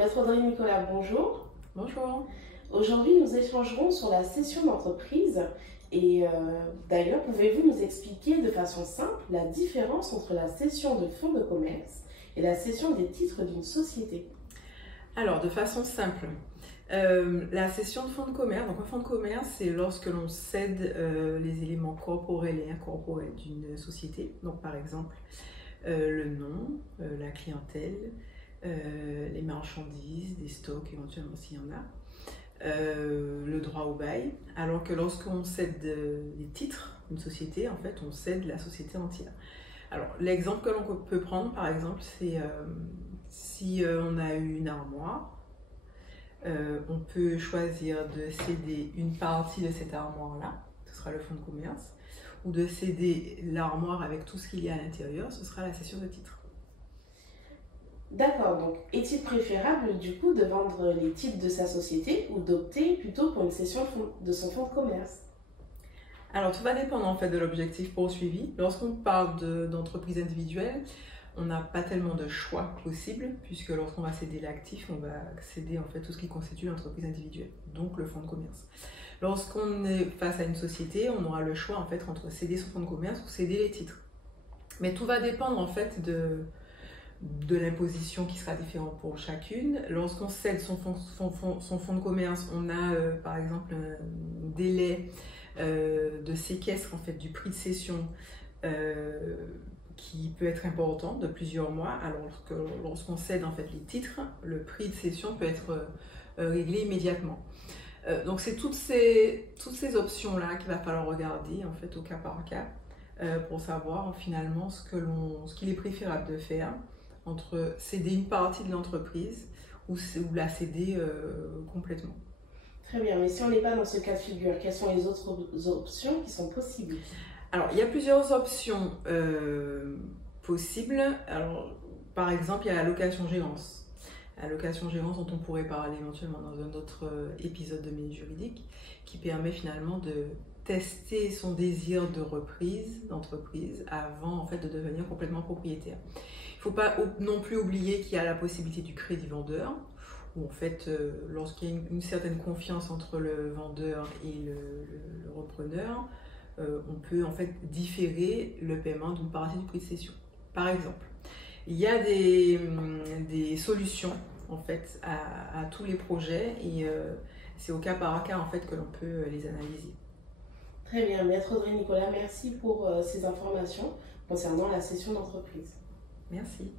Maître Audrey Nicolas, bonjour. Bonjour. Aujourd'hui, nous échangerons sur la cession d'entreprise. Et d'ailleurs, pouvez-vous nous expliquer de façon simple la différence entre la cession de fonds de commerce et la cession des titres d'une société? Alors, de façon simple, la cession de fonds de commerce, donc un fonds de commerce, c'est lorsque l'on cède les éléments corporels et incorporels d'une société. Donc, par exemple, le nom, la clientèle, les marchandises, des stocks éventuellement s'il y en a, le droit au bail, alors que lorsqu'on cède les titres d'une société, en fait, on cède la société entière. Alors, l'exemple que l'on peut prendre, par exemple, c'est si on a eu une armoire, on peut choisir de céder une partie de cette armoire-là, ce sera le fonds de commerce, ou de céder l'armoire avec tout ce qu'il y a à l'intérieur, ce sera la cession de titres. D'accord, donc est-il préférable du coup de vendre les titres de sa société ou d'opter plutôt pour une cession de son fonds de commerce? Alors, tout va dépendre en fait de l'objectif poursuivi. Lorsqu'on parle d'entreprise individuelle, on n'a pas tellement de choix possible, puisque lorsqu'on va céder l'actif, on va céder en fait tout ce qui constitue l'entreprise individuelle, donc le fonds de commerce. Lorsqu'on est face à une société, on aura le choix en fait entre céder son fonds de commerce ou céder les titres. Mais tout va dépendre en fait de l'imposition qui sera différente pour chacune. Lorsqu'on cède son fonds de commerce, on a par exemple un délai de séquestre en fait, du prix de cession qui peut être important, de plusieurs mois, alors que lorsqu'on cède en fait, les titres, le prix de cession peut être réglé immédiatement. Donc c'est toutes ces options-là qu'il va falloir regarder en fait, au cas par cas pour savoir finalement ce qu'il est préférable de faire entre céder une partie de l'entreprise ou la céder complètement. Très bien, mais si on n'est pas dans ce cas de figure, quelles sont les autres options qui sont possibles? Alors, il y a plusieurs options possibles. Alors, par exemple, il y a la location-gérance. La location-gérance dont on pourrait parler éventuellement dans un autre épisode de Minutes Juridiques, qui permet finalement de tester son désir de reprise d'entreprise avant en fait, de devenir complètement propriétaire. Il ne faut pas non plus oublier qu'il y a la possibilité du crédit vendeur, où en fait, lorsqu'il y a une certaine confiance entre le vendeur et le repreneur, on peut en fait différer le paiement d'une partie du prix de cession. Par exemple, il y a des solutions en fait à tous les projets et c'est au cas par cas en fait que l'on peut les analyser. Très bien, Maître Audrey Nicolas, merci pour ces informations concernant la cession d'entreprise. Merci.